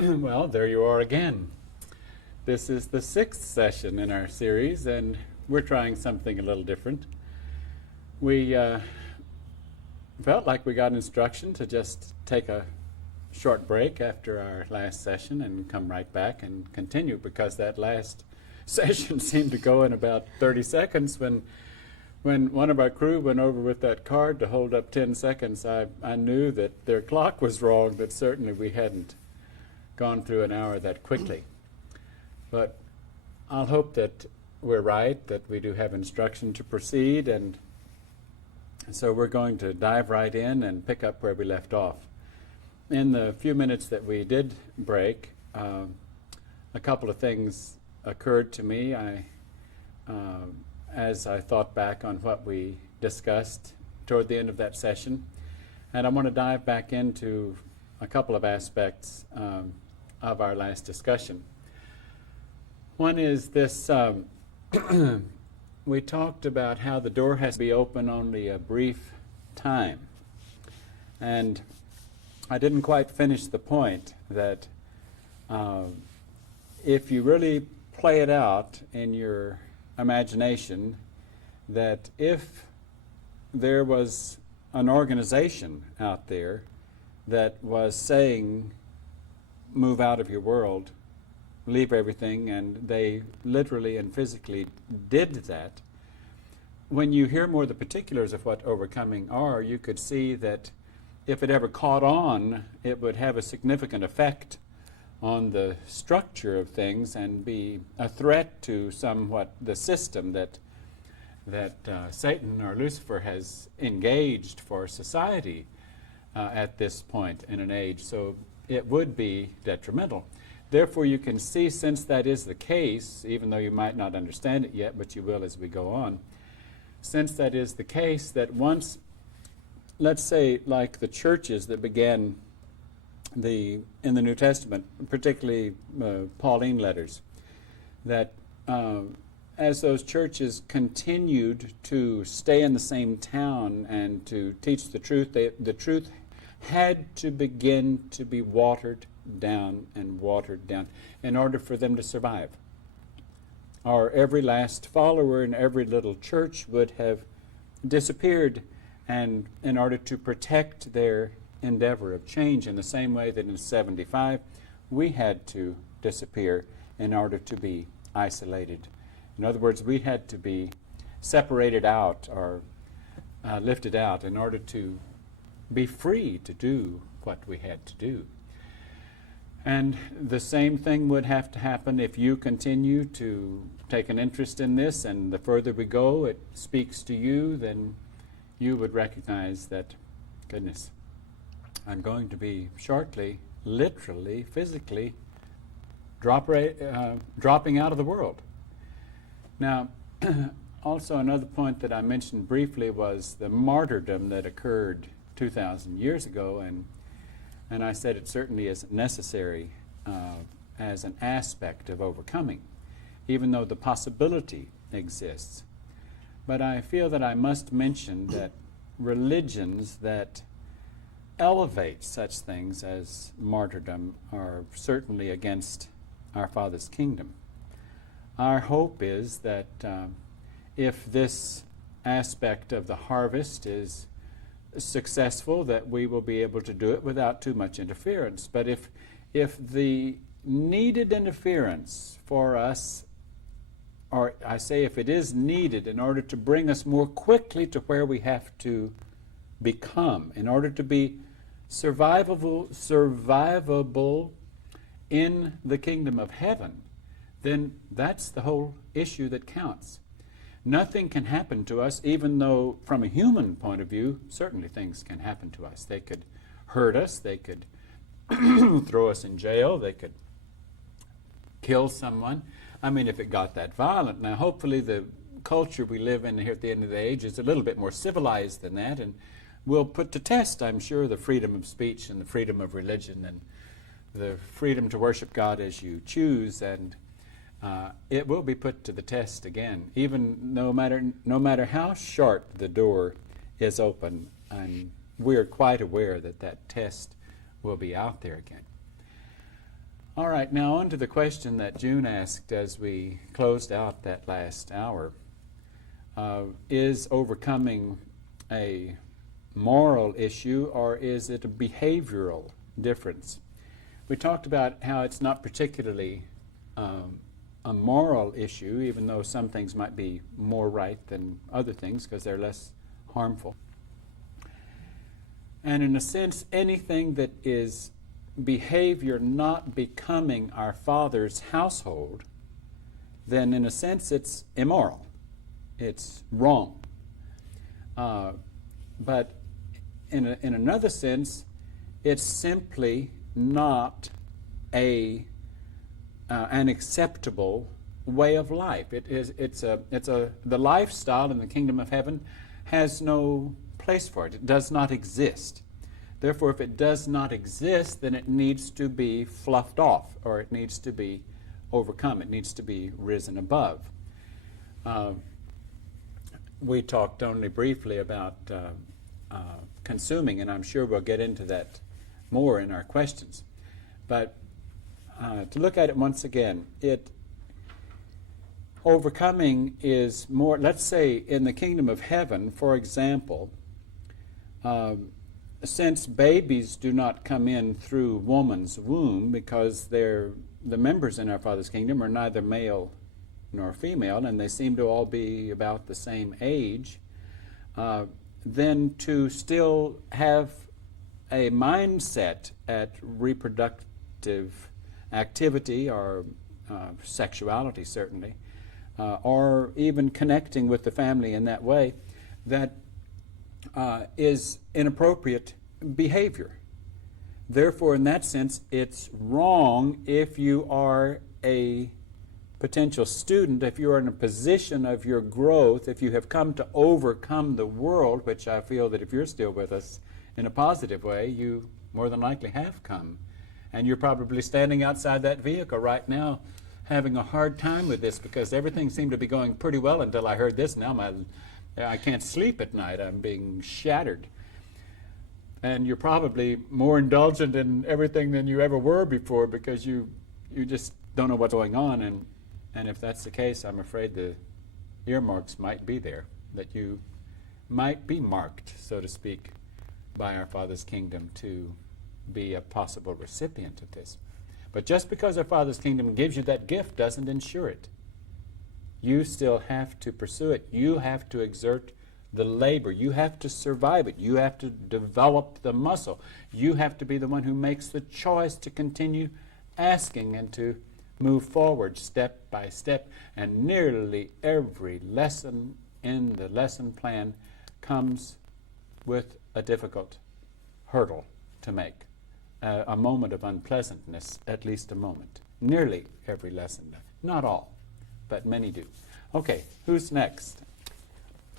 Well, there you are again. This is the 6th session in our series, and we're trying something a little different. We felt like we got instruction to just take a short break after our last session and come right back and continue, because that last session seemed to go in about 30 seconds. When one of our crew went over with that card to hold up 10 seconds, I knew that their clock was wrong, that certainly we hadn't gone through an hour that quickly. But I'll hope that we're right, that we do have instruction to proceed, and so we're going to dive right in and pick up where we left off. In the few minutes that we did break, a couple of things occurred to me as I thought back on what we discussed toward the end of that session, and I want to dive back into a couple of aspects of our last discussion. One is this, we talked about how the door has to be open only a brief time. And I didn't quite finish the point that if you really play it out in your imagination, that if there was an organization out there that was saying, move out of your world, leave everything, and they literally and physically did that, when you hear more the particulars of what overcoming are, you could see that if it ever caught on, it would have a significant effect on the structure of things and be a threat to somewhat the system that Satan or Lucifer has engaged for society at this point in an age. So it would be detrimental. Therefore, you can see, since that is the case, even though you might not understand it yet, but you will as we go on, since that is the case, that once, let's say, like the churches that began in the New Testament, particularly Pauline letters, that as those churches continued to stay in the same town and to teach the truth, the truth had to begin to be watered down in order for them to survive. Or every last follower in every little church would have disappeared, and in order to protect their endeavor of change, in the same way that in 75 we had to disappear in order to be isolated. In other words, we had to be separated out or lifted out in order to be free to do what we had to do. And the same thing would have to happen if you continue to take an interest in this, and the further we go, it speaks to you, then you would recognize that, goodness, I'm going to be shortly, literally, physically, dropping out of the world. Now, also another point that I mentioned briefly was the martyrdom that occurred 2,000 years ago, and I said it certainly isn't necessary as an aspect of overcoming, even though the possibility exists. But I feel that I must mention that religions that elevate such things as martyrdom are certainly against our Father's kingdom. Our hope is that if this aspect of the harvest is successful, that we will be able to do it without too much interference. But if the needed interference for us, or I say if it is needed in order to bring us more quickly to where we have to become, in order to be survivable in the kingdom of heaven, then that's the whole issue that counts. Nothing can happen to us, even though from a human point of view, certainly things can happen to us. They could hurt us, they could throw us in jail, they could kill someone. I mean, if it got that violent. Now, hopefully the culture we live in here at the end of the age is a little bit more civilized than that, and will put to test, I'm sure, the freedom of speech and the freedom of religion and the freedom to worship God as you choose, and it will be put to the test again, even no matter how short the door is open, and we're quite aware that that test will be out there again. All right, now on to the question that June asked as we closed out that last hour. Is overcoming a moral issue, or is it a behavioral difference? We talked about how it's not particularly a moral issue, even though some things might be more right than other things because they're less harmful. And in a sense, anything that is behavior not becoming our Father's household, then in a sense it's immoral. It's wrong. But in another sense, it's simply not an acceptable way of life. The lifestyle in the kingdom of heaven has no place for it. It does not exist. Therefore, if it does not exist, then it needs to be fluffed off, or it needs to be overcome. It needs to be risen above. We talked only briefly about consuming, and I'm sure we'll get into that more in our questions. But to look at it once again, overcoming is more, let's say in the kingdom of heaven, for example, since babies do not come in through woman's womb because the members in our Father's kingdom are neither male nor female, and they seem to all be about the same age, then to still have a mindset at reproductive activity or sexuality certainly, or even connecting with the family in that way, that is inappropriate behavior. Therefore, in that sense, it's wrong if you are a potential student, if you are in a position of your growth, if you have come to overcome the world, which I feel that if you're still with us in a positive way, you more than likely have come. And you're probably standing outside that vehicle right now having a hard time with this because everything seemed to be going pretty well until I heard this. Now I can't sleep at night. I'm being shattered. And you're probably more indulgent in everything than you ever were before because you just don't know what's going on. And if that's the case, I'm afraid the earmarks might be there, that you might be marked, so to speak, by our Father's kingdom to be a possible recipient of this. But just because our Father's kingdom gives you that gift doesn't ensure it. You still have to pursue it. You have to exert the labor. You have to survive it. You have to develop the muscle. You have to be the one who makes the choice to continue asking and to move forward step by step. And nearly every lesson in the lesson plan comes with a difficult hurdle to make. A moment of unpleasantness, at least a moment. Nearly every lesson. Not all, but many do. Okay, who's next?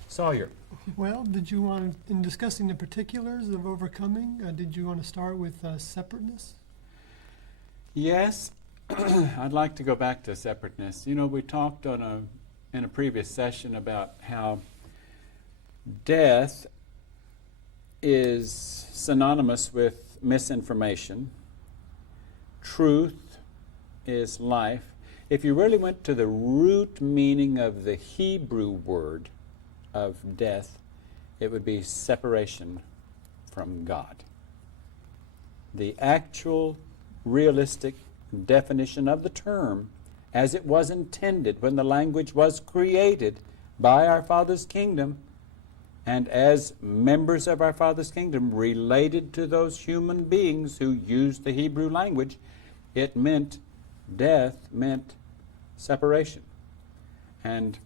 Sawyer. Well, did you want, in discussing the particulars of overcoming, did you want to start with separateness? Yes, I'd like to go back to separateness. You know, we talked in a previous session about how death is synonymous with misinformation. Truth is life. If you really went to the root meaning of the Hebrew word of death, it would be separation from God. The actual realistic definition of the term as it was intended when the language was created by our Father's kingdom and as members of our Father's kingdom related to those human beings who used the Hebrew language, it meant death meant separation. And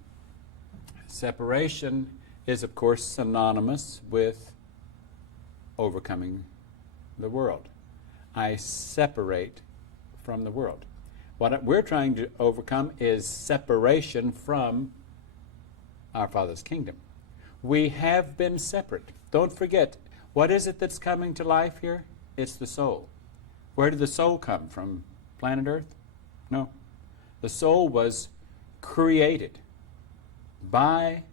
separation is, of course, synonymous with overcoming the world. I separate from the world. What we're trying to overcome is separation from our Father's kingdom. We have been separate. Don't forget, what is it that's coming to life here? It's the soul. Where did the soul come from? Planet Earth? No. The soul was created by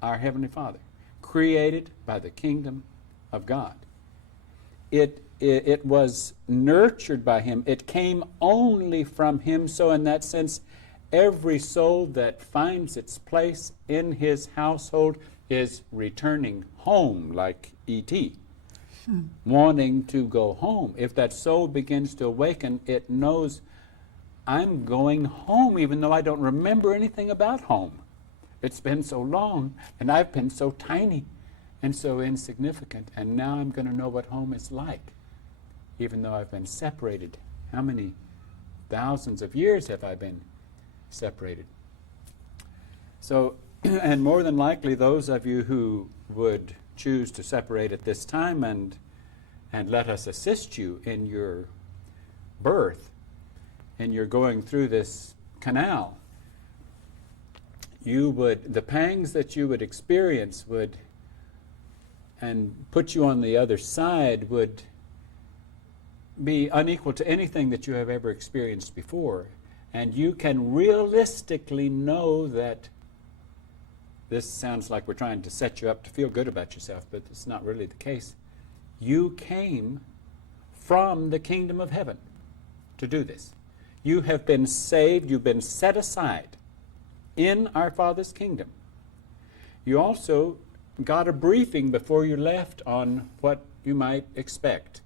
our Heavenly Father, created by the kingdom of God. It it was nurtured by him. It came only from him. So in that sense, every soul that finds its place in his household is returning home, like E.T., wanting to go home. If that soul begins to awaken, it knows, I'm going home, even though I don't remember anything about home. It's been so long, and I've been so tiny and so insignificant, and now I'm going to know what home is like, even though I've been separated. How many thousands of years have I been separated? So, and more than likely, those of you who would choose to separate at this time and let us assist you in your birth, and you're going through this canal, the pangs that you would experience would, and put you on the other side, would be unequal to anything that you have ever experienced before. And you can realistically know that this sounds like we're trying to set you up to feel good about yourself, but it's not really the case. You came from the kingdom of heaven to do this. You have been saved, you've been set aside in our Father's kingdom. You also got a briefing before you left on what you might expect.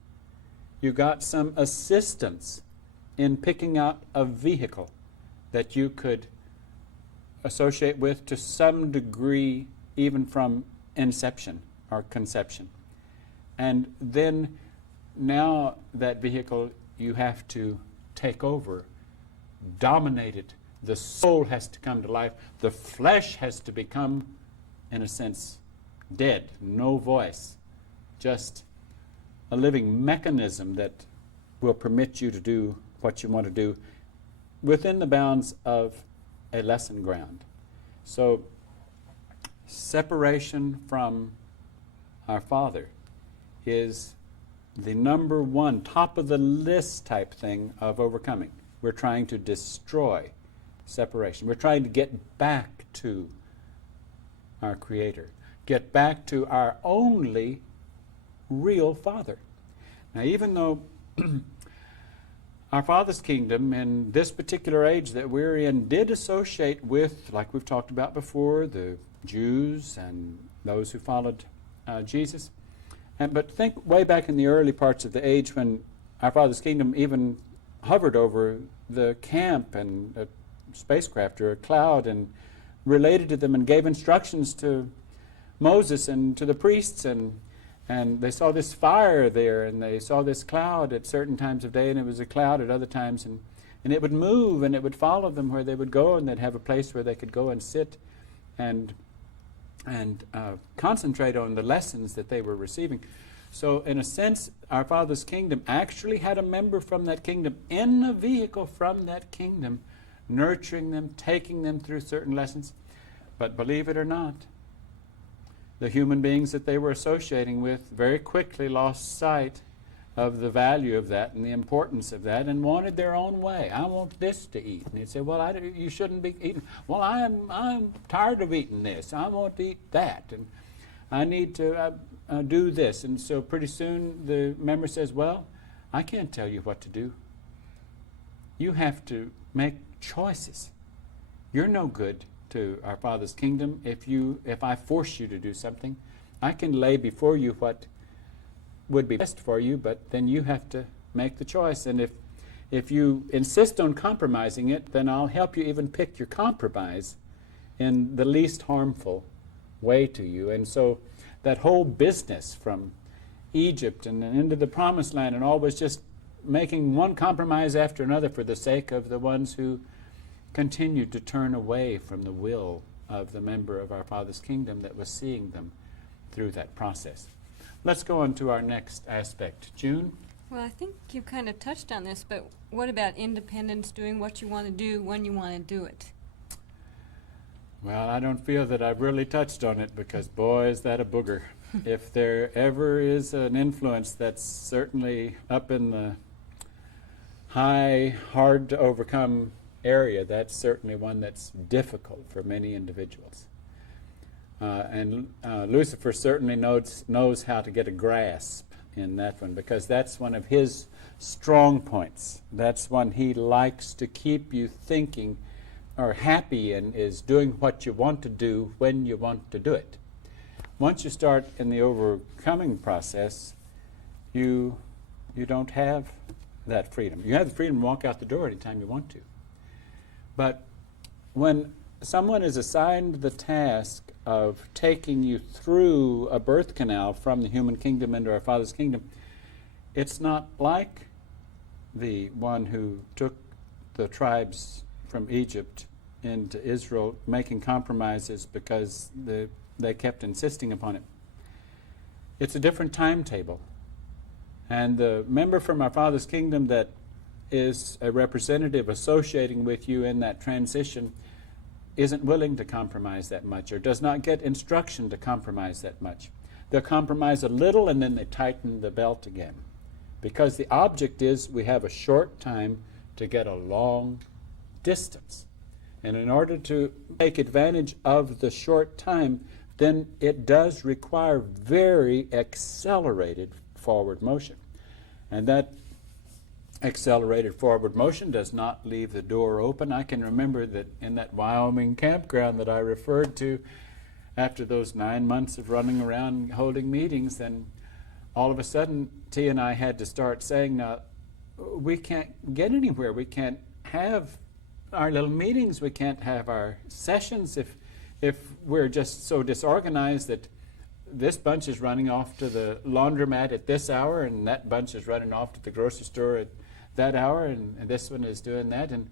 You got some assistance in picking out a vehicle that you could associate with to some degree, even from inception or conception. And then now that vehicle you have to take over, dominate it. The soul has to come to life. The flesh has to become, in a sense, dead, no voice, just a living mechanism that will permit you to do what you want to do within the bounds of a lesson ground. So, separation from our Father is the number one, top of the list type thing of overcoming. We're trying to destroy separation. We're trying to get back to our Creator, get back to our only real Father. Now, even though our Father's kingdom in this particular age that we're in did associate with, like we've talked about before, the Jews and those who followed Jesus. But think way back in the early parts of the age when our Father's kingdom even hovered over the camp and a spacecraft or a cloud and related to them and gave instructions to Moses and to the priests, and they saw this fire there, and they saw this cloud at certain times of day, and it was a cloud at other times, and it would move, and it would follow them where they would go, and they'd have a place where they could go and sit and concentrate on the lessons that they were receiving. So in a sense, our Father's kingdom actually had a member from that kingdom in a vehicle from that kingdom, nurturing them, taking them through certain lessons. But believe it or not, the human beings that they were associating with very quickly lost sight of the value of that and the importance of that, and wanted their own way. I want this to eat. And he'd say, well, you shouldn't be eating. Well, I'm tired of eating this. I want to eat that. And I need to do this. And so pretty soon the member says, well, I can't tell you what to do. You have to make choices. You're no good to our Father's kingdom if I force you to do something. I can lay before you what would be best for you, but then you have to make the choice. And if you insist on compromising it, then I'll help you even pick your compromise in the least harmful way to you. And so that whole business from Egypt and then into the Promised Land and all was just making one compromise after another for the sake of the ones who continued to turn away from the will of the member of our Father's kingdom that was seeing them through that process. Let's go on to our next aspect. June? Well, I think you kind of touched on this, but what about independence, doing what you want to do when you want to do it? Well, I don't feel that I've really touched on it because, boy, is that a booger. If there ever is an influence that's certainly up in the high, hard to overcome area, that's certainly one that's difficult for many individuals. And Lucifer certainly knows how to get a grasp in that one, because that's one of his strong points. That's one he likes to keep you thinking or happy and is doing what you want to do when you want to do it. Once you start in the overcoming process, you don't have that freedom. You have the freedom to walk out the door anytime you want to. But when someone is assigned the task of taking you through a birth canal from the human kingdom into our Father's kingdom, it's not like the one who took the tribes from Egypt into Israel, making compromises because they kept insisting upon it. It's a different timetable. And the member from our Father's kingdom that is a representative associating with you in that transition isn't willing to compromise that much, or does not get instruction to compromise that much. They'll compromise a little and then they tighten the belt again. Because the object is we have a short time to get a long distance. And in order to take advantage of the short time, then it does require very accelerated forward motion. And that accelerated forward motion does not leave the door open. I can remember that in that Wyoming campground that I referred to, after those 9 months of running around holding meetings, then all of a sudden T and I had to start saying, now, we can't get anywhere. We can't have our little meetings. We can't have our sessions if we're just so disorganized that this bunch is running off to the laundromat at this hour, and that bunch is running off to the grocery store at that hour, and this one is doing that. And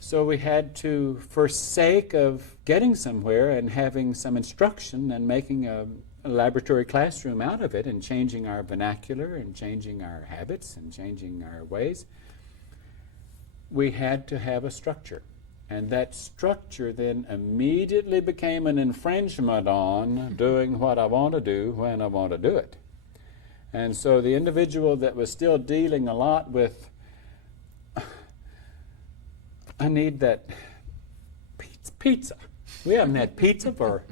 so we had to, for sake of getting somewhere and having some instruction and making a laboratory classroom out of it and changing our vernacular and changing our habits and changing our ways, we had to have a structure. And that structure then immediately became an infringement on doing what I want to do when I want to do it. And so the individual that was still dealing a lot with, I need that pizza. We haven't had pizza for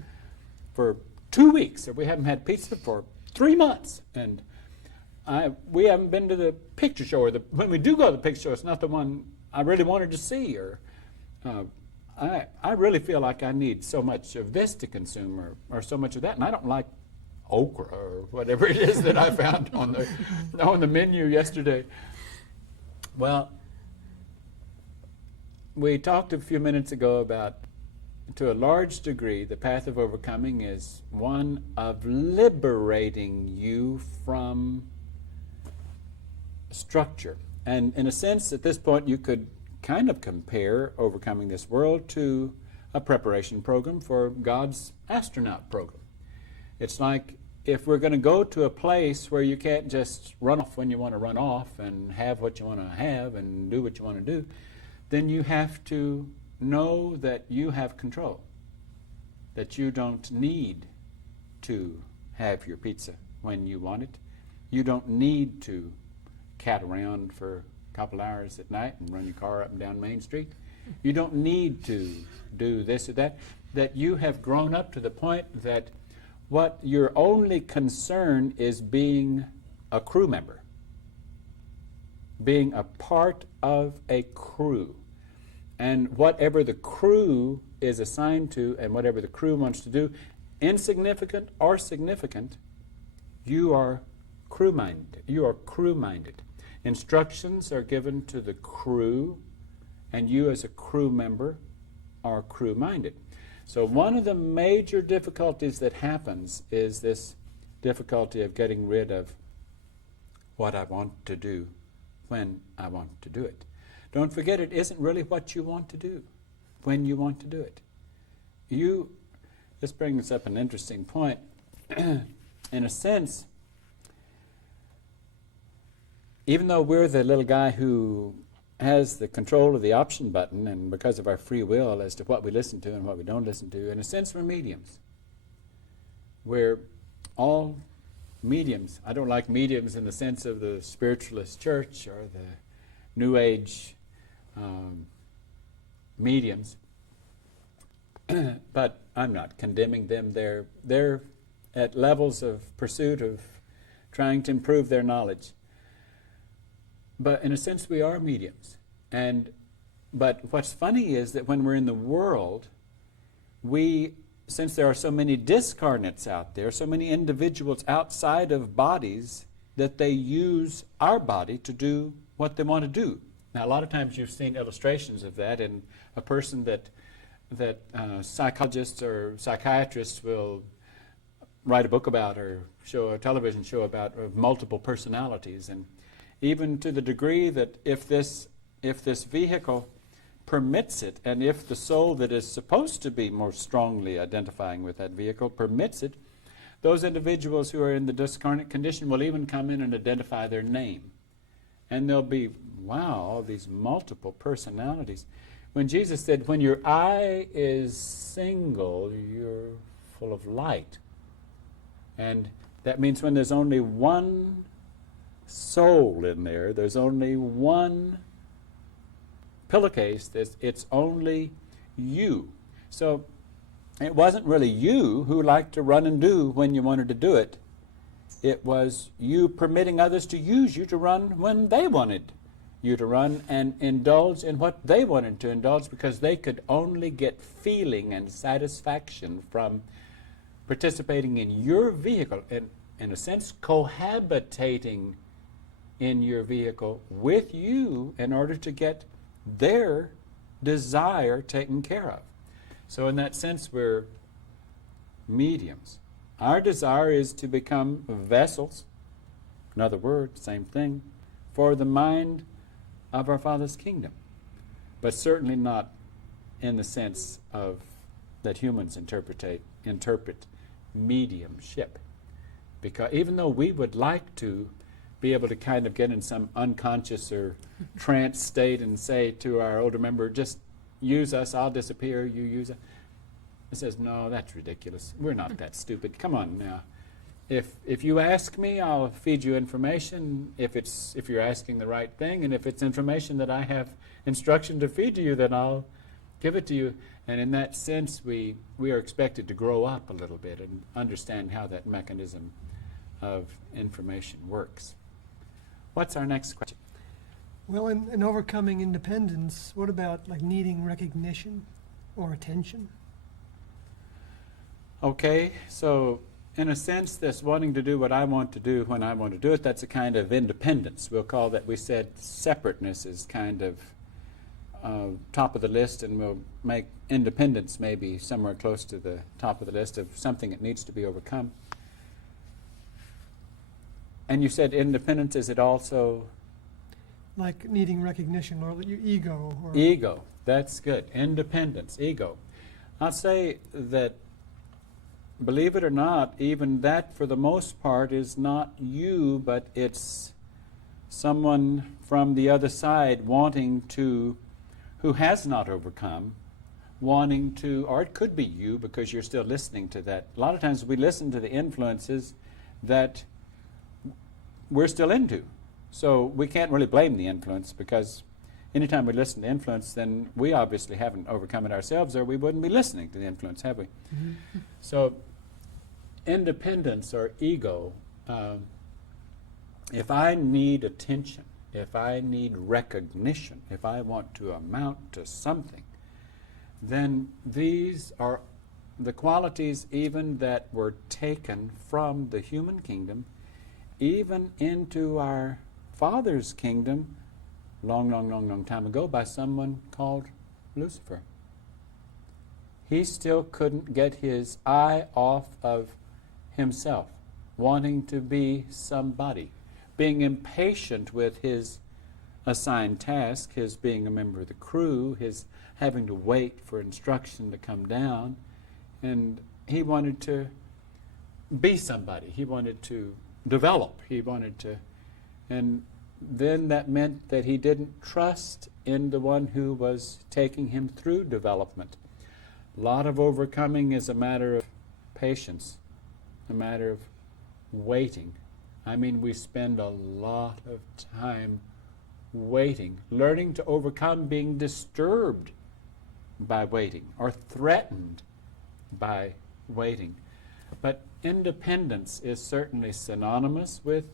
2 weeks, or we haven't had pizza for 3 months. And we haven't been to the picture show, or when we do go to the picture show, it's not the one I really wanted to see, or I really feel like I need so much of this to consume, or so much of that, and I don't like okra or whatever it is that I found on the menu yesterday. Well, we talked a few minutes ago about, to a large degree, the path of overcoming is one of liberating you from structure. And in a sense, at this point, you could kind of compare overcoming this world to a preparation program for God's astronaut program. It's like if we're going to go to a place where you can't just run off when you want to run off and have what you want to have and do what you want to do, then you have to know that you have control, that you don't need to have your pizza when you want it. You don't need to cat around for a couple hours at night and run your car up and down Main Street. You don't need to do this or that. That you have grown up to the point that what your only concern is being a crew member, being a part of a crew. And whatever the crew is assigned to and whatever the crew wants to do, insignificant or significant, you are crew-minded. You are crew-minded. Instructions are given to the crew, and you as a crew member are crew-minded. So one of the major difficulties that happens is this difficulty of getting rid of what I want to do when I want to do it. Don't forget, it isn't really what you want to do when you want to do it. This brings up an interesting point. In a sense, even though we're the little guy who has the control of the option button, and because of our free will as to what we listen to and what we don't listen to, in a sense we're mediums. We're all mediums. I don't like mediums in the sense of the spiritualist church or the New Age mediums, but I'm not condemning them. They're at levels of pursuit of trying to improve their knowledge. But in a sense, we are mediums. But what's funny is that when we're in the world, since there are so many discarnates out there, so many individuals outside of bodies, that they use our body to do what they want to do. Now, a lot of times you've seen illustrations of that, and a person that psychologists or psychiatrists will write a book about or show a television show about, of multiple personalities, and even to the degree that if this vehicle permits it, and if the soul that is supposed to be more strongly identifying with that vehicle permits it, those individuals who are in the discarnate condition will even come in and identify their name. And they'll be, wow, all these multiple personalities. When Jesus said, when your eye is single, you're full of light. And that means when there's only one soul in there, there's only one pillowcase, it's only you. So it wasn't really you who liked to run and do when you wanted to do it. It was you permitting others to use you to run when they wanted you to run and indulge in what they wanted to indulge, because they could only get feeling and satisfaction from participating in your vehicle, in a sense cohabitating in your vehicle with you in order to get their desire taken care of. So in that sense, we're mediums. Our desire is to become vessels, another word, same thing, for the mind of our Father's kingdom. But certainly not in the sense of that humans interpret mediumship. Because even though we would like to be able to kind of get in some unconscious or trance state and say to our older member, just use us, I'll disappear, you use us. It says, no, that's ridiculous. We're not that stupid. Come on now. If you ask me, I'll feed you information if you're asking the right thing, and if it's information that I have instruction to feed to you, then I'll give it to you. And in that sense, we are expected to grow up a little bit and understand how that mechanism of information works. What's our next question? Well, in overcoming independence, what about like needing recognition or attention? Okay, so in a sense, this wanting to do what I want to do when I want to do it, that's a kind of independence. We'll call that, we said separateness is kind of top of the list, and we'll make independence maybe somewhere close to the top of the list of something that needs to be overcome. And you said independence, is it also? Like needing recognition or your ego? Or Ego, that's good. Independence, ego. I'll say that, believe it or not, even that for the most part is not you, but it's someone from the other side wanting to, who has not overcome, wanting to, or it could be you because you're still listening to that. A lot of times we listen to the influences that we're still into. So we can't really blame the influence, because anytime we listen to influence, then we obviously haven't overcome it ourselves, or we wouldn't be listening to the influence, have we? Mm-hmm. So independence or ego, if I need attention, if I need recognition, if I want to amount to something, then these are the qualities even that were taken from the human kingdom even into our Father's kingdom long time ago by someone called Lucifer. He still couldn't get his eye off of himself, wanting to be somebody, being impatient with his assigned task, his being a member of the crew, his having to wait for instruction to come down, and he wanted to be somebody. He wanted to develop. He wanted to, and then that meant that he didn't trust in the one who was taking him through development. A lot of overcoming is a matter of patience, a matter of waiting. I mean, we spend a lot of time waiting, learning to overcome being disturbed by waiting or threatened by waiting. But independence is certainly synonymous with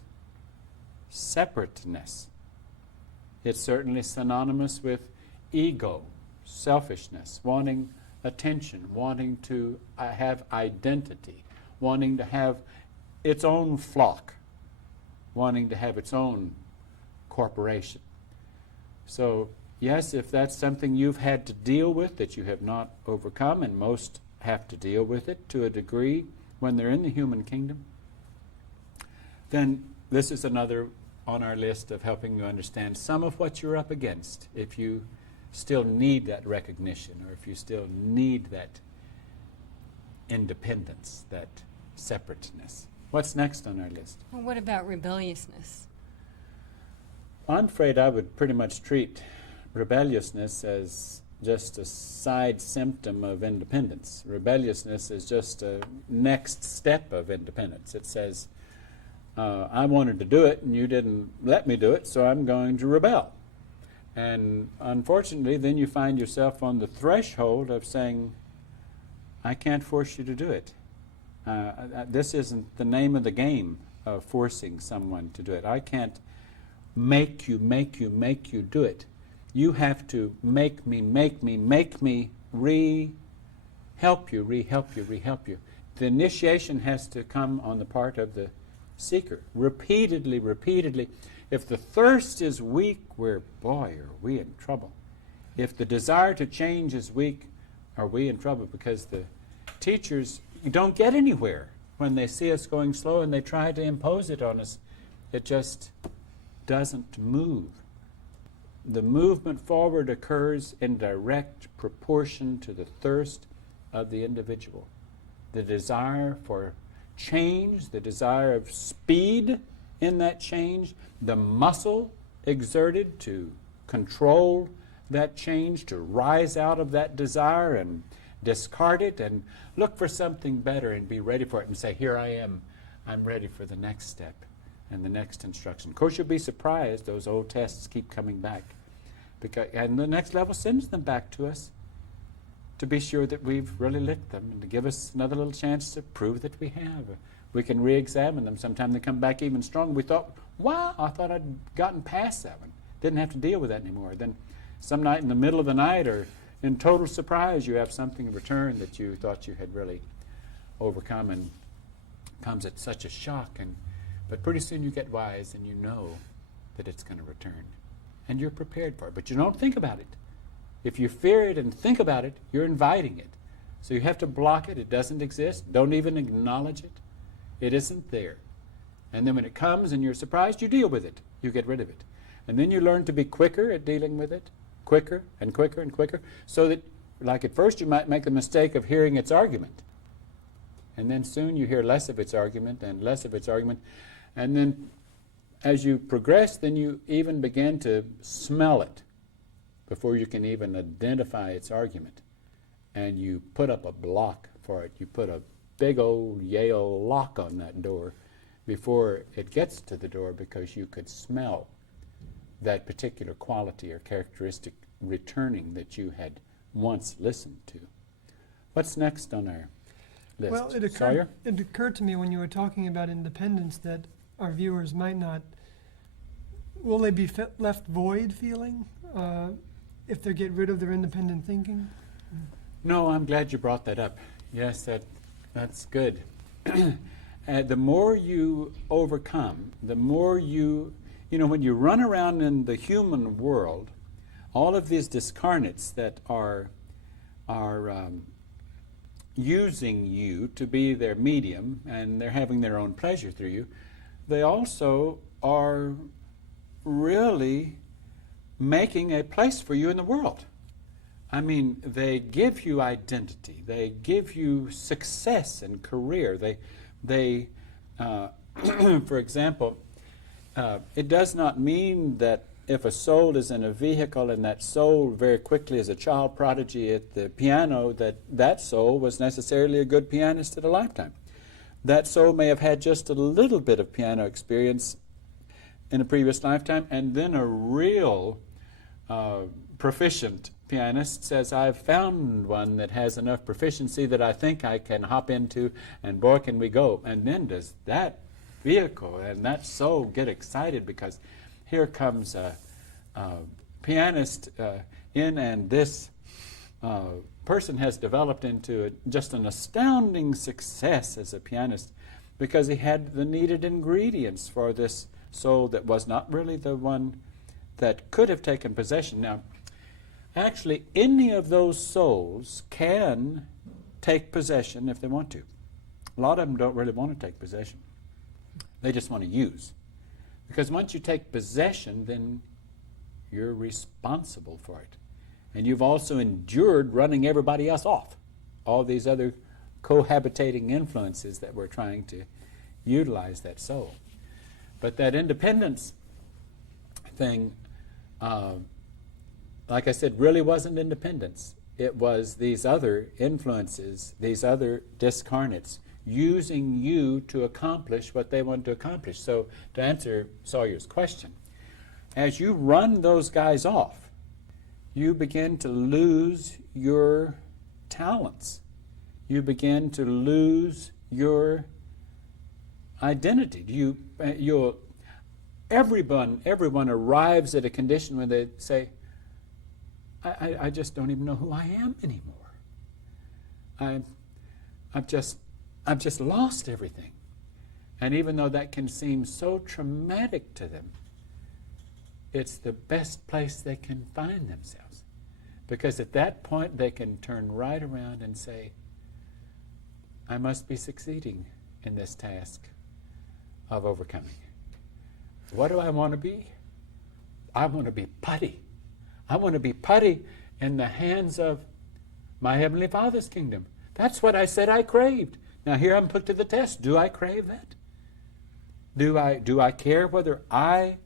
separateness. It's certainly synonymous with ego, selfishness, wanting attention, wanting to have identity, wanting to have its own flock, wanting to have its own corporation. So, yes, if that's something you've had to deal with that you have not overcome, and most have to deal with it to a degree when they're in the human kingdom, then this is another on our list of helping you understand some of what you're up against if you still need that recognition, or if you still need that independence, that separateness. What's next on our list? Well, what about rebelliousness? I'm afraid I would pretty much treat rebelliousness as just a side symptom of independence. Rebelliousness is just a next step of independence. It says, I wanted to do it and you didn't let me do it, so I'm going to rebel. And unfortunately, then you find yourself on the threshold of saying, I can't force you to do it. This isn't the name of the game of forcing someone to do it. I can't make you do it. You have to make me help you. The initiation has to come on the part of the seeker. Repeatedly. If the thirst is weak, are we in trouble. If the desire to change is weak, are we in trouble, because the teachers don't get anywhere when they see us going slow and they try to impose it on us. It just doesn't move. The movement forward occurs in direct proportion to the thirst of the individual. The desire for change, the desire of speed in that change, the muscle exerted to control that change, to rise out of that desire and discard it and look for something better and be ready for it and say, here I am, I'm ready for the next step and the next instruction. Of course, you'll be surprised those old tests keep coming back, and the next level sends them back to us to be sure that we've really licked them and to give us another little chance to prove that we have. We can re-examine them. Sometimes they come back even stronger. We thought, wow, I thought I'd gotten past that one. Didn't have to deal with that anymore. Then some night in the middle of the night, or in total surprise, you have something in return that you thought you had really overcome, and comes at such a shock. But pretty soon you get wise and you know that it's going to return. And you're prepared for it. But you don't think about it. If you fear it and think about it, you're inviting it. So you have to block it. It doesn't exist. Don't even acknowledge it. It isn't there. And then when it comes and you're surprised, you deal with it. You get rid of it. And then you learn to be quicker at dealing with it. Quicker and quicker and quicker. So that, like at first, you might make the mistake of hearing its argument. And then soon you hear less of its argument and less of its argument. And then as you progress, then you even begin to smell it before you can even identify its argument. And you put up a block for it. You put a big old Yale lock on that door before it gets to the door, because you could smell that particular quality or characteristic returning that you had once listened to. What's next on our list? Well, it occurred to me when you were talking about independence that our viewers might not, will they be left void feeling if they get rid of their independent thinking? No, I'm glad you brought that up. Yes, that's good. The more you overcome, the more when you run around in the human world, all of these discarnates that are using you to be their medium, and they're having their own pleasure through you, they also are really making a place for you in the world. I mean, they give you identity. They give you success and career. They for example, it does not mean that if a soul is in a vehicle and that soul very quickly is a child prodigy at the piano, that soul was necessarily a good pianist at a lifetime. That soul may have had just a little bit of piano experience in a previous lifetime, and then a real proficient pianist says, I've found one that has enough proficiency that I think I can hop into, and boy, can we go. And then does that vehicle and that soul get excited because here comes a pianist in, and this person has developed into just an astounding success as a pianist because he had the needed ingredients for this soul that was not really the one that could have taken possession. Now, actually, any of those souls can take possession if they want to. A lot of them don't really want to take possession. They just want to use. Because once you take possession, then you're responsible for it. And you've also endured running everybody else off. All these other cohabitating influences that were trying to utilize that soul. But that independence thing, like I said, really wasn't independence. It was these other influences, these other discarnates, using you to accomplish what they wanted to accomplish. So to answer Sawyer's question, as you run those guys off, you begin to lose your talents. You begin to lose your identity. Everyone arrives at a condition where they say, I just don't even know who I am anymore. I've just lost everything. And even though that can seem so traumatic to them, it's the best place they can find themselves. Because at that point they can turn right around and say, I must be succeeding in this task of overcoming. What do I want to be? I want to be putty. I want to be putty in the hands of my Heavenly Father's kingdom. That's what I said I craved. Now here I'm put to the test. Do I crave that? Do I care whether I,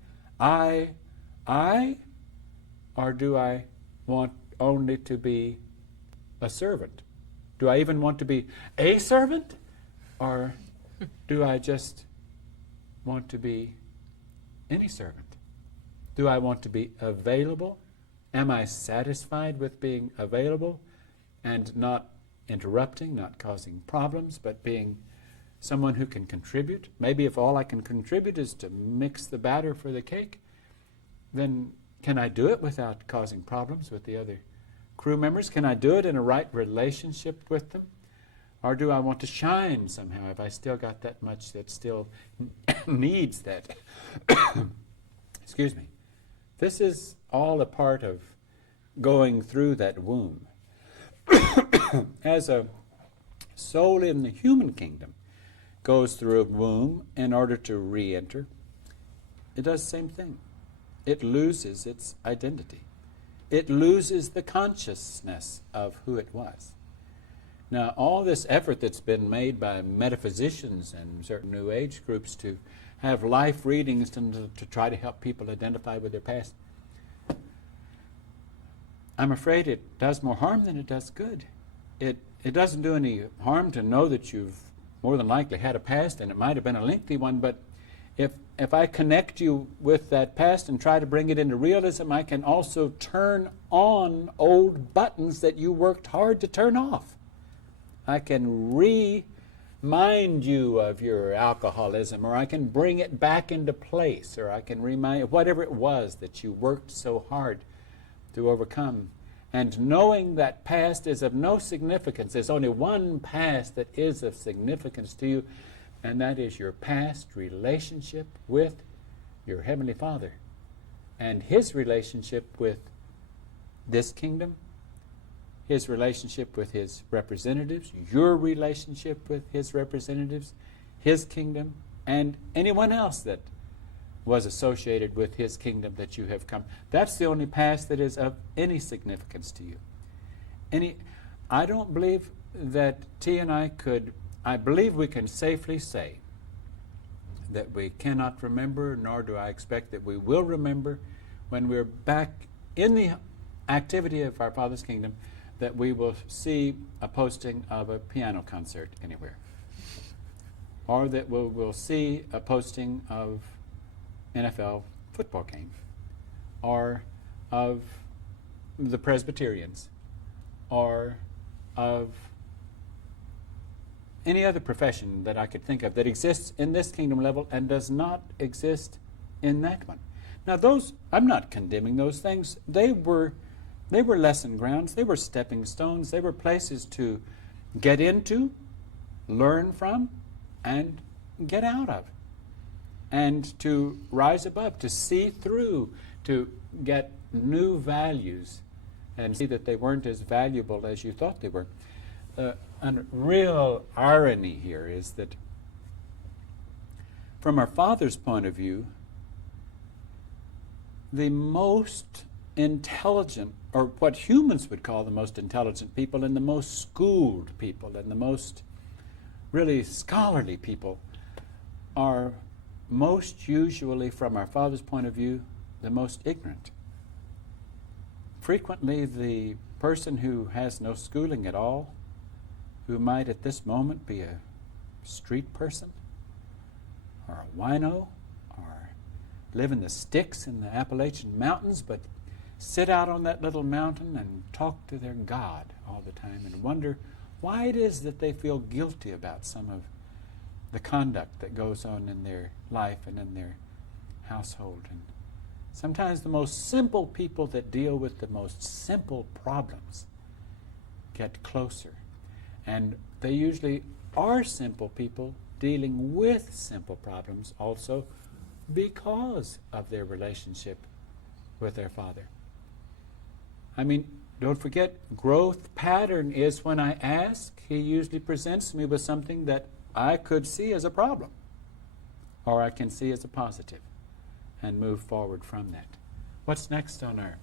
or do I want only to be a servant? Do I even want to be a servant? Or do I just want to be any servant? Do I want to be available? Am I satisfied with being available and not interrupting, not causing problems, but being someone who can contribute? Maybe if all I can contribute is to mix the batter for the cake, then can I do it without causing problems with the other crew members? Can I do it in a right relationship with them? Or do I want to shine somehow? Have I still got that much that still needs that? Excuse me. This is all a part of going through that womb. As a soul in the human kingdom goes through a womb in order to re-enter, it does the same thing. It loses its identity. It loses the consciousness of who it was. Now, all this effort that's been made by metaphysicians and certain New Age groups to have life readings to try to help people identify with their past, I'm afraid it does more harm than it does good. It doesn't do any harm to know that you've more than likely had a past, and it might have been a lengthy one, but if I connect you with that past and try to bring it into realism, I can also turn on old buttons that you worked hard to turn off. I can remind you of your alcoholism, or I can bring it back into place, or I can remind you whatever it was that you worked so hard to overcome. And knowing that past is of no significance, there's only one past that is of significance to you, and that is your past relationship with your Heavenly Father and His relationship with this kingdom, His relationship with His representatives, your relationship with His representatives, His kingdom, and anyone else that was associated with His kingdom that you have come. That's the only past that is of any significance to you. I don't believe that T and I believe we can safely say that we cannot remember, nor do I expect that we will remember when we're back in the activity of our Father's kingdom, that we will see a posting of a piano concert anywhere. Or that we'll see a posting of NFL football game, or of the Presbyterians or of any other profession that I could think of that exists in this kingdom level and does not exist in that one. Now those, I'm not condemning those things. They were lesson grounds. They were stepping stones. They were places to get into, learn from, and get out of. And to rise above, to see through, to get new values and see that they weren't as valuable as you thought they were. A real irony here is that from our Father's point of view, the most intelligent, or what humans would call the most intelligent people, and the most schooled people, and the most really scholarly people, are most usually, from our Father's point of view, the most ignorant. Frequently, the person who has no schooling at all, who might at this moment be a street person, or a wino, or live in the sticks in the Appalachian Mountains, but sit out on that little mountain and talk to their God all the time and wonder why it is that they feel guilty about some of the conduct that goes on in their life and in their household. And sometimes the most simple people that deal with the most simple problems get closer. And they usually are simple people dealing with simple problems also because of their relationship with their Father. I mean, don't forget, growth pattern is when I ask, He usually presents me with something that I could see as a problem, or I can see as a positive, and move forward from that. What's next on our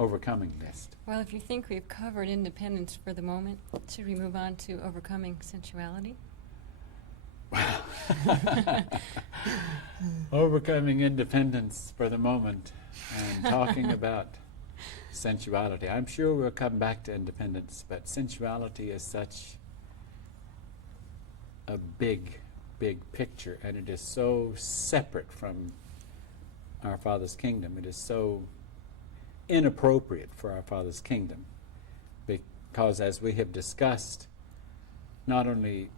overcoming list? Well, if you think we've covered independence for the moment, should we move on to overcoming sensuality? Overcoming independence for the moment and talking about sensuality. I'm sure we'll come back to independence, but sensuality is such a big, big picture, and it is so separate from our Father's kingdom. It is so inappropriate for our Father's kingdom because, as we have discussed, not only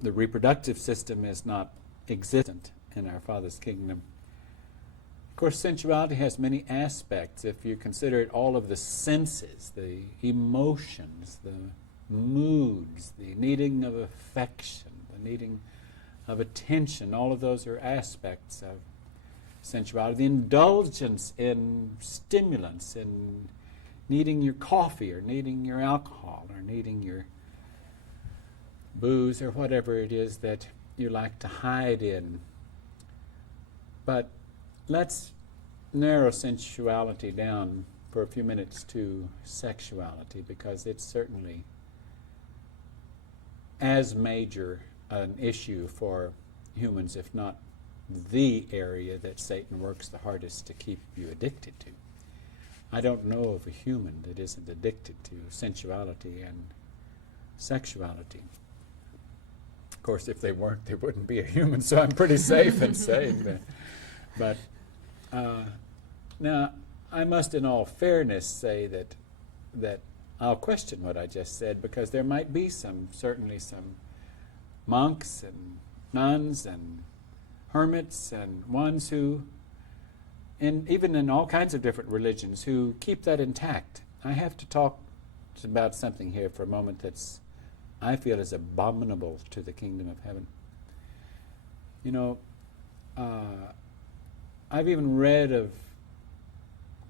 the reproductive system is not existent in our Father's kingdom. Of course, sensuality has many aspects. If you consider it, all of the senses, the emotions, the moods, the needing of affection, the needing of attention, all of those are aspects of sensuality. The indulgence in stimulants, in needing your coffee or needing your alcohol or needing your booze or whatever it is that you like to hide in. But let's narrow sensuality down for a few minutes to sexuality, because it's certainly as major an issue for humans, if not the area that Satan works the hardest to keep you addicted to. I don't know of a human that isn't addicted to sensuality and sexuality. Of course, if they weren't, they wouldn't be a human, so I'm pretty safe in saying that. But now, I must in all fairness say that I'll question what I just said, because there might be certainly some monks and nuns and hermits and ones who, even in all kinds of different religions, who keep that intact. I have to talk about something here for a moment that's, I feel, is abominable to the kingdom of heaven. You know, I've even read of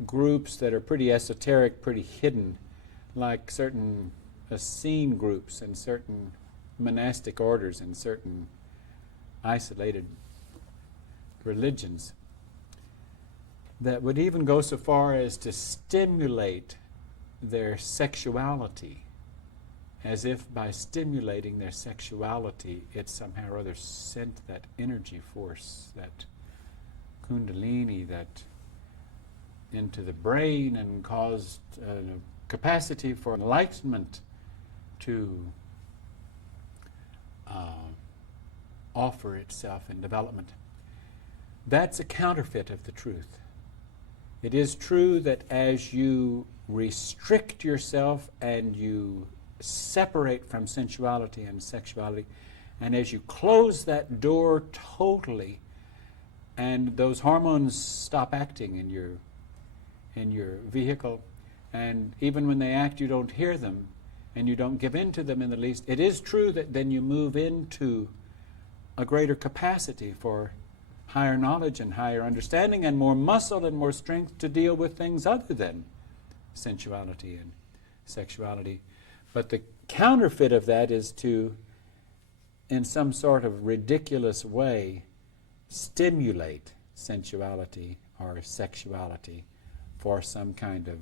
groups that are pretty esoteric, pretty hidden, like certain Essene groups and certain monastic orders and certain isolated religions that would even go so far as to stimulate their sexuality, as if by stimulating their sexuality it somehow or other sent that energy force, that kundalini, that into the brain, and caused capacity for enlightenment to offer itself in development. That's a counterfeit of the truth. It is true that as you restrict yourself and you separate from sensuality and sexuality. And as you close that door totally, and those hormones stop acting in your vehicle, and even when they act, you don't hear them, and you don't give in to them in the least, it is true that then you move into a greater capacity for higher knowledge and higher understanding and more muscle and more strength to deal with things other than sensuality and sexuality. But the counterfeit of that is to, in some sort of ridiculous way, stimulate sensuality or sexuality for some kind of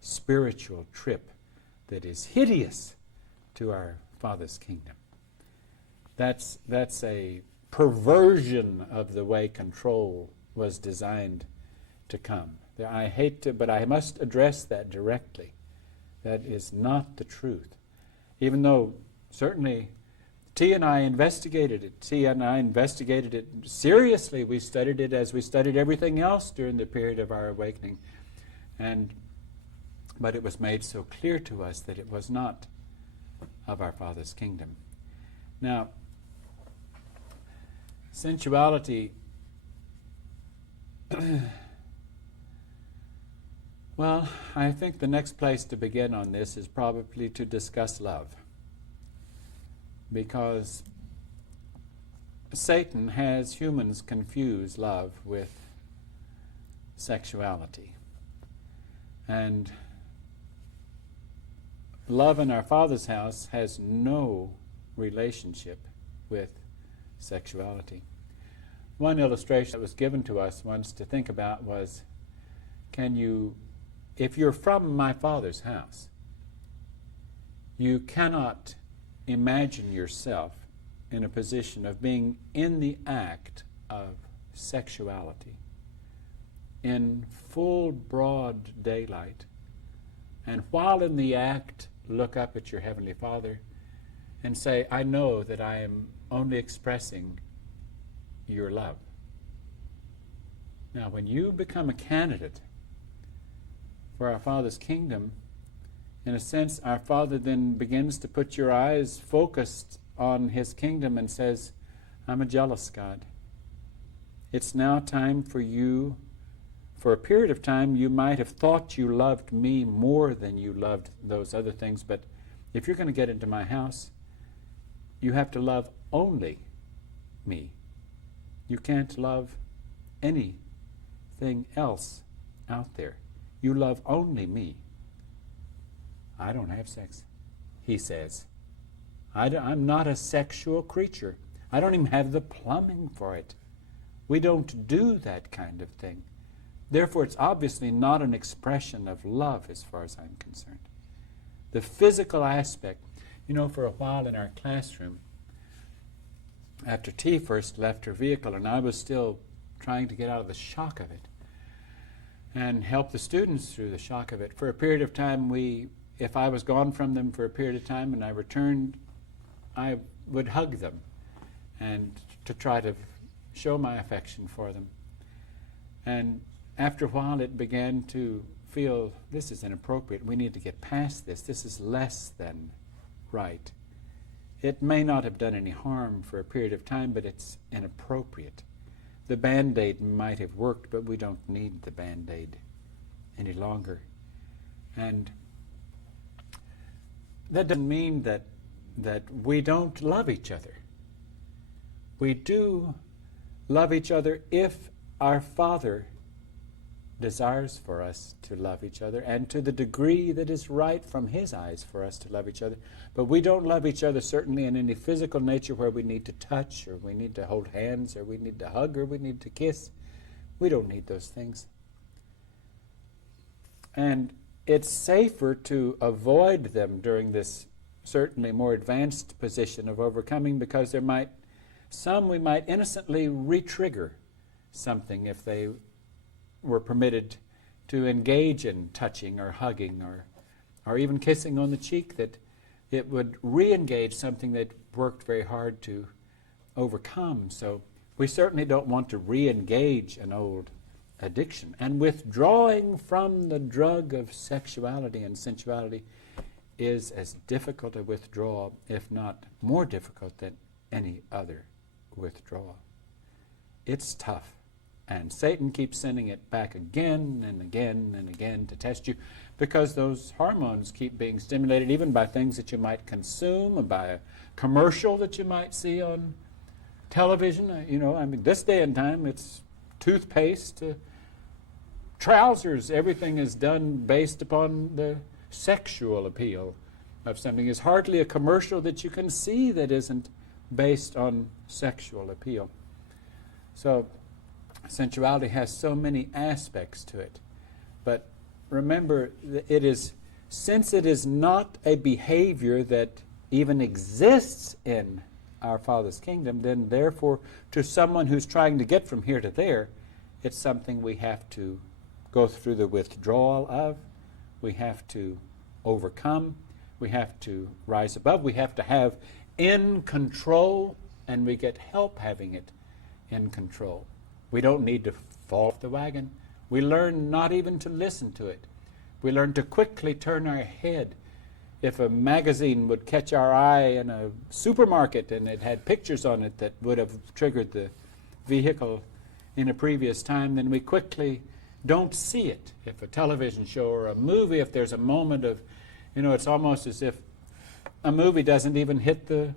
spiritual trip that is hideous to our Father's kingdom. That's a perversion of the way control was designed to come. I hate to, but I must address that directly. That is not the truth. Even though certainly T and I investigated it. T and I investigated it seriously. We studied it as we studied everything else during the period of our awakening. But it was made so clear to us that it was not of our Father's kingdom. Now, sensuality, well, I think the next place to begin on this is probably to discuss love. Because Satan has humans confuse love with sexuality. And love in our Father's house has no relationship with sexuality. One illustration that was given to us once to think about was, if you're from my Father's house, you cannot imagine yourself in a position of being in the act of sexuality in full broad daylight, and while in the act look up at your Heavenly Father and say, I know that I am only expressing your love. Now, when you become a candidate for our Father's kingdom, in a sense, our Father then begins to put your eyes focused on His kingdom and says, I'm a jealous God. It's now time for you. For a period of time, you might have thought you loved me more than you loved those other things, but if you're going to get into my house, you have to love only me. You can't love anything else out there. You love only me. I don't have sex, he says. I'm not a sexual creature. I don't even have the plumbing for it. We don't do that kind of thing. Therefore, it's obviously not an expression of love as far as I'm concerned. The physical aspect, for a while in our classroom, after T first left her vehicle, and I was still trying to get out of the shock of it and help the students through the shock of it. For a period of time, if I was gone from them for a period of time and I returned, I would hug them and to try to show my affection for them. And after a while, it began to feel, this is inappropriate. We need to get past this. This is less than right. It may not have done any harm for a period of time, but it's inappropriate. The Band-Aid might have worked, but we don't need the Band-Aid any longer. And that doesn't mean that we don't love each other. We do love each other if our Father desires for us to love each other, and to the degree that is right from His eyes for us to love each other. But we don't love each other certainly in any physical nature where we need to touch, or we need to hold hands, or we need to hug, or we need to kiss. We don't need those things. And it's safer to avoid them during this certainly more advanced position of overcoming, because we might innocently re-trigger something if they were permitted to engage in touching or hugging or even kissing on the cheek, that it would re-engage something that worked very hard to overcome. So we certainly don't want to re-engage an old addiction. And withdrawing from the drug of sexuality and sensuality is as difficult a withdrawal, if not more difficult than any other withdrawal. It's tough. And Satan keeps sending it back again and again and again to test you, because those hormones keep being stimulated even by things that you might consume, and by a commercial that you might see on television. This day and time, it's toothpaste to trousers. Everything is done based upon the sexual appeal of something. There's hardly a commercial that you can see that isn't based on sexual appeal. So sensuality has so many aspects to it. But remember, since it is not a behavior that even exists in our Father's kingdom, then therefore to someone who's trying to get from here to there, it's something we have to go through the withdrawal of, we have to overcome, we have to rise above, we have to have in control, and we get help having it in control. We don't need to fall off the wagon. We learn not even to listen to it. We learn to quickly turn our head. If a magazine would catch our eye in a supermarket and it had pictures on it that would have triggered the vehicle in a previous time, then we quickly don't see it. If a television show or a movie, if there's a moment of, it's almost as if a movie doesn't even hit the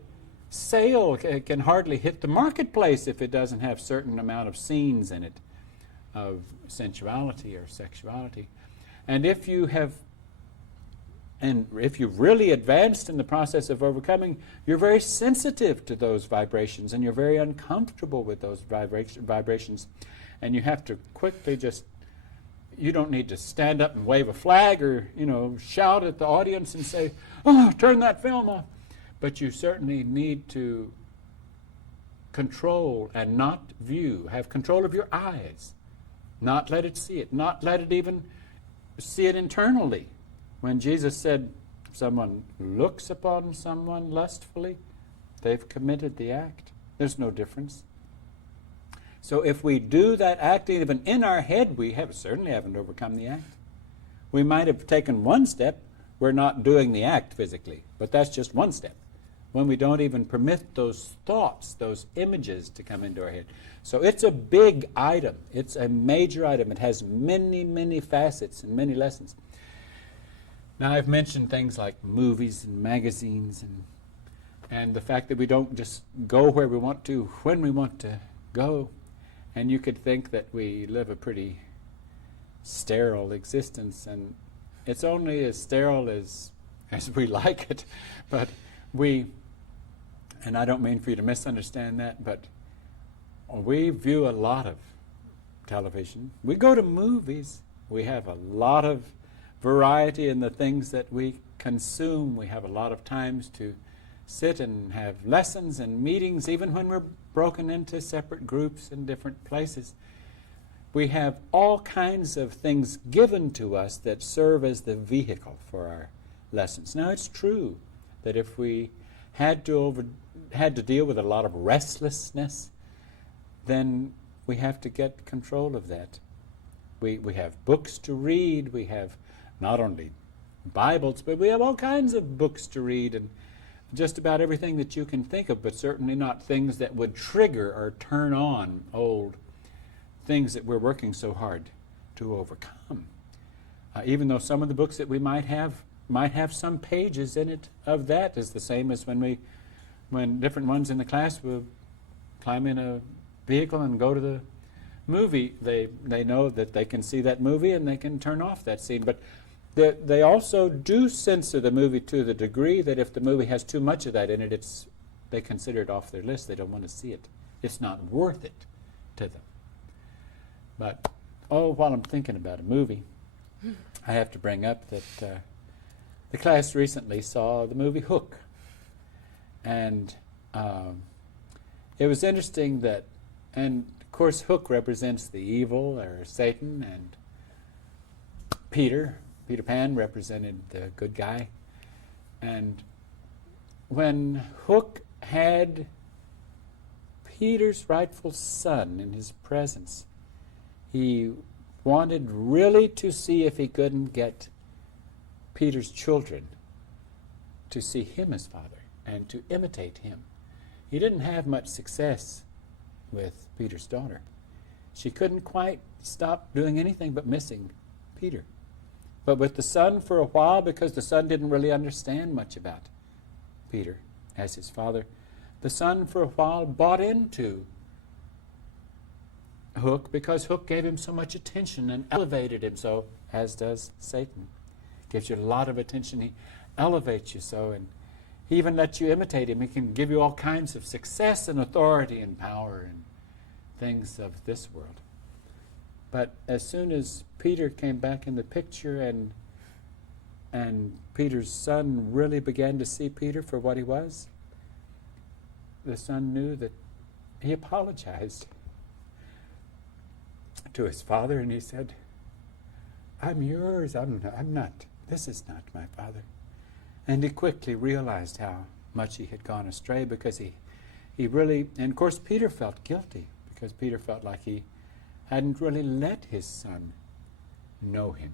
sale. It can hardly hit the marketplace if it doesn't have certain amount of scenes in it of sensuality or sexuality. And if you've really advanced in the process of overcoming, you're very sensitive to those vibrations, and you're very uncomfortable with those vibrations. And you have to quickly you don't need to stand up and wave a flag or, shout at the audience and say, "Oh, turn that film off." But you certainly need to control and not view, have control of your eyes, not let it see it, not let it even see it internally. When Jesus said, if someone looks upon someone lustfully, they've committed the act. There's no difference. So if we do that act even in our head, we certainly haven't overcome the act. We might have taken one step. We're not doing the act physically, but that's just one step. When we don't even permit those thoughts, those images to come into our head. So it's a big item. It's a major item. It has many, many facets and many lessons. Now, I've mentioned things like movies and magazines and the fact that we don't just go where we want to, when we want to go. And you could think that we live a pretty sterile existence, and it's only as sterile as we like it. But and I don't mean for you to misunderstand that, but we view a lot of television. We go to movies. We have a lot of variety in the things that we consume. We have a lot of times to sit and have lessons and meetings, even when we're broken into separate groups in different places. We have all kinds of things given to us that serve as the vehicle for our lessons. Now, it's true that if we had to deal with a lot of restlessness, then we have to get control of that. We have books to read. We have not only Bibles, but we have all kinds of books to read, and just about everything that you can think of, but certainly not things that would trigger or turn on old things that we're working so hard to overcome. Even though some of the books that we might have some pages in it of that, is the same as when different ones in the class will climb in a vehicle and go to the movie. They know that they can see that movie and they can turn off that scene. But they also do censor the movie to the degree that if the movie has too much of that in it, they consider it off their list. They don't want to see it. It's not worth it to them. But, while I'm thinking about a movie, I have to bring up that the class recently saw the movie Hook. And it was interesting that, and of course Hook represents the evil, or Satan, and Peter Pan represented the good guy. And when Hook had Peter's rightful son in his presence, he wanted really to see if he couldn't get Peter's children to see him as Father and to imitate him. He didn't have much success with Peter's daughter. She couldn't quite stop doing anything but missing Peter. But with the son for a while, because the son didn't really understand much about Peter as his father, the son for a while bought into Hook because Hook gave him so much attention and elevated him so, as does Satan. Gives you a lot of attention. He elevates you so, and he even lets you imitate him. He can give you all kinds of success and authority and power and things of this world. But as soon as Peter came back in the picture and Peter's son really began to see Peter for what he was, the son knew that he apologized to his father, and he said, I'm yours, I'm not, this is not my father. And he quickly realized how much he had gone astray, because he really, and of course Peter felt guilty, because Peter felt like he hadn't really let his son know him,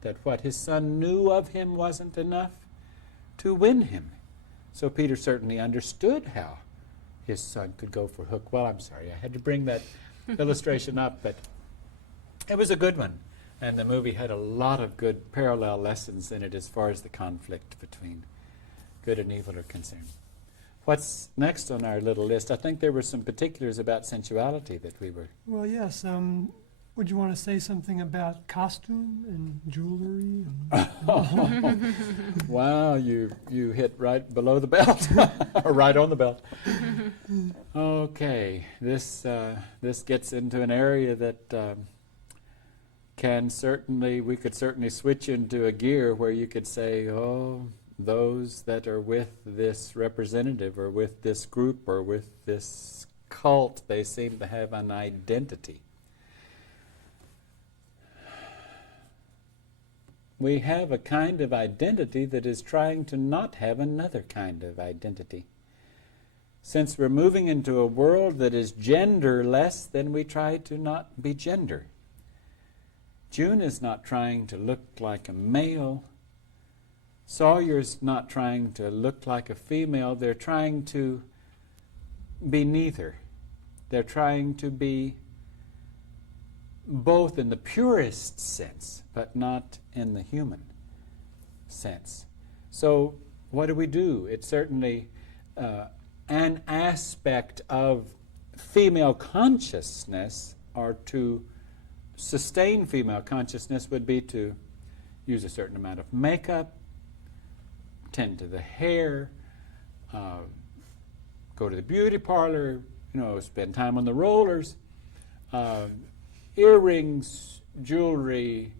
that what his son knew of him wasn't enough to win him. So Peter certainly understood how his son could go for Hook. Well, I'm sorry, I had to bring that illustration up, but it was a good one. And the movie had a lot of good parallel lessons in it as far as the conflict between good and evil are concerned. What's next on our little list? I think there were some particulars about sensuality that we were... Well, yes. Would you want to say something about costume and jewelry? And Wow, you hit right below the belt, or right on the belt. Okay, this gets into an area that we could certainly switch into a gear where you could say, oh, those that are with this representative or with this group or with this cult, they seem to have an identity. We have a kind of identity that is trying to not have another kind of identity. Since we're moving into a world that is genderless, then we try to not be gender. June is not trying to look like a male. Sawyer's not trying to look like a female. They're trying to be neither. They're trying to be both in the purest sense, but not in the human sense. So what do? It's certainly an aspect of female consciousness, or to sustain female consciousness would be to use a certain amount of makeup, tend to the hair, go to the beauty parlor, spend time on the rollers, earrings, jewelry,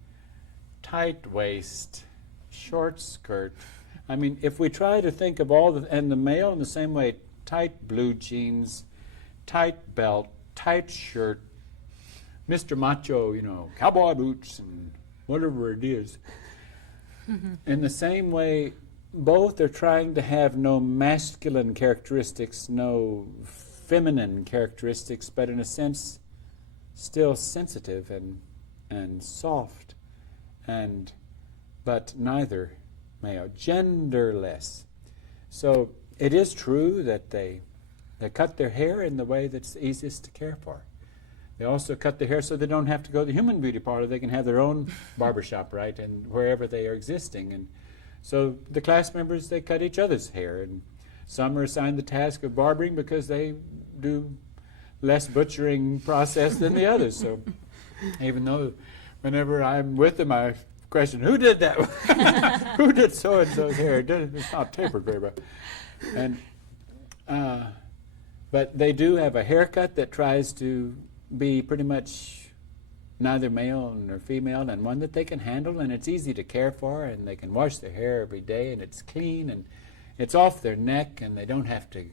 tight waist, short skirt. I mean, if we try to think of and the male in the same way, tight blue jeans, tight belt, tight shirt, Mr. Macho, cowboy boots and whatever it is. In the same way, both are trying to have no masculine characteristics, no feminine characteristics, but in a sense, still sensitive and soft, but neither male, genderless. So it is true that they cut their hair in the way that's easiest to care for. They also cut their hair so they don't have to go to the human beauty parlor. They can have their own barbershop, right, and wherever they are existing. And so the class members, they cut each other's hair, and some are assigned the task of barbering because they do less butchering process than the others. So even though whenever I'm with them, I question, who did that? Who did so-and-so's hair? It's not tapered very well. And but they do have a haircut that tries to be pretty much neither male nor female, and one that they can handle, and it's easy to care for, and they can wash their hair every day, and it's clean, and it's off their neck, and they don't have to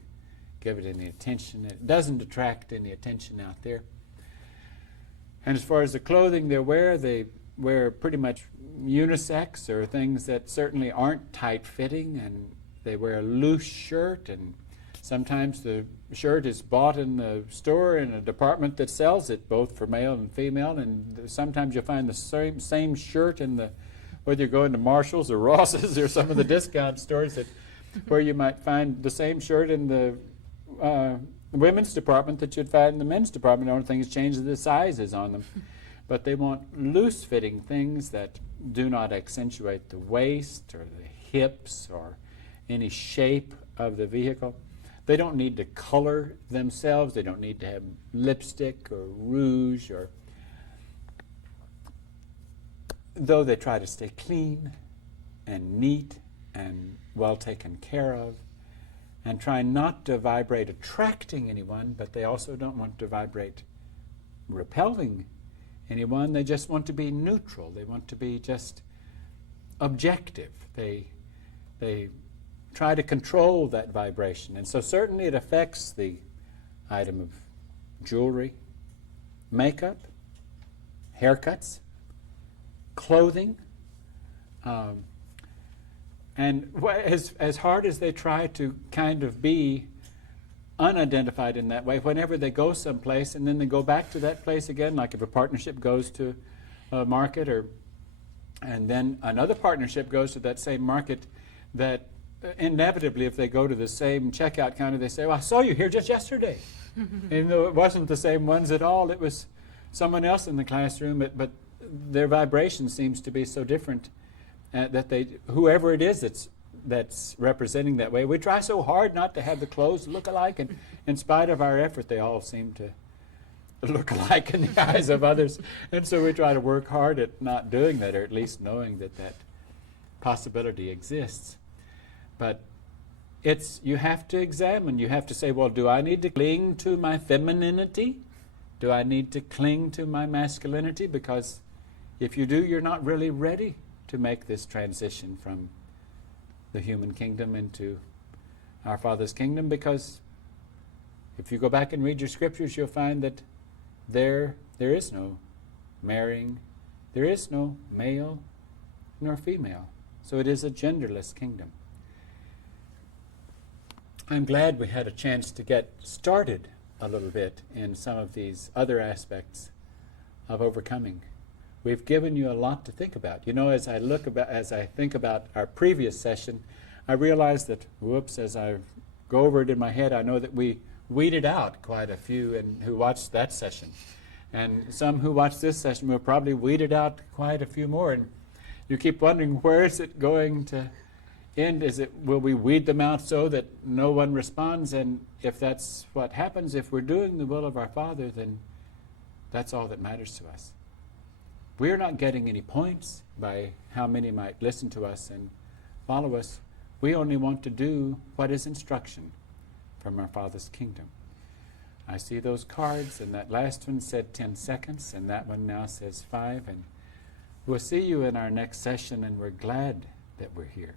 give it any attention. It doesn't attract any attention out there. And as far as the clothing they wear pretty much unisex, or things that certainly aren't tight-fitting, and they wear a loose shirt, and Sometimes the shirt is bought in the store in a department that sells it, both for male and female, and sometimes you'll find the same shirt in the, whether you're going to Marshall's or Ross's or some of the discount stores, where you might find the same shirt in the women's department that you'd find in the men's department. The only thing that's changed is the sizes on them. But they want loose-fitting things that do not accentuate the waist or the hips or any shape of the vehicle. They don't need to color themselves. They don't need to have lipstick or rouge, or though they try to stay clean and neat and well taken care of, and try not to vibrate attracting anyone, but they also don't want to vibrate repelling anyone. They just want to be neutral. They want to be just objective. They try to control that vibration. And so certainly it affects the item of jewelry, makeup, haircuts, clothing. And as hard as they try to kind of be unidentified in that way, whenever they go someplace and then they go back to that place again, like if a partnership goes to a market, and then another partnership goes to that same market, that inevitably if they go to the same checkout counter, they say, well, I saw you here just yesterday. Even though it wasn't the same ones at all, it was someone else in the classroom, but their vibration seems to be so different that whoever it is that's representing that way, we try so hard not to have the clothes look alike, and in spite of our effort, they all seem to look alike in the eyes of others. And so we try to work hard at not doing that, or at least knowing that possibility exists. But you have to examine. You have to say, well, do I need to cling to my femininity? Do I need to cling to my masculinity? Because if you do, you're not really ready to make this transition from the human kingdom into our Father's kingdom, because if you go back and read your scriptures, you'll find that there is no marrying, there is no male nor female. So it is a genderless kingdom. I'm glad we had a chance to get started a little bit in some of these other aspects of overcoming. We've given you a lot to think about. You know, as I think about our previous session, I realize that, as I go over it in my head, I know that we weeded out quite a few who watched that session. And some who watched this session will probably weeded out quite a few more. And you keep wondering, where is it going to end? Will we weed them out so that no one responds? And if that's what happens, if we're doing the will of our Father, then that's all that matters to us. We're not getting any points by how many might listen to us and follow us. We only want to do what is instruction from our Father's kingdom. I see those cards, and that last one said 10 seconds, and that one now says 5. And we'll see you in our next session, and we're glad that we're here.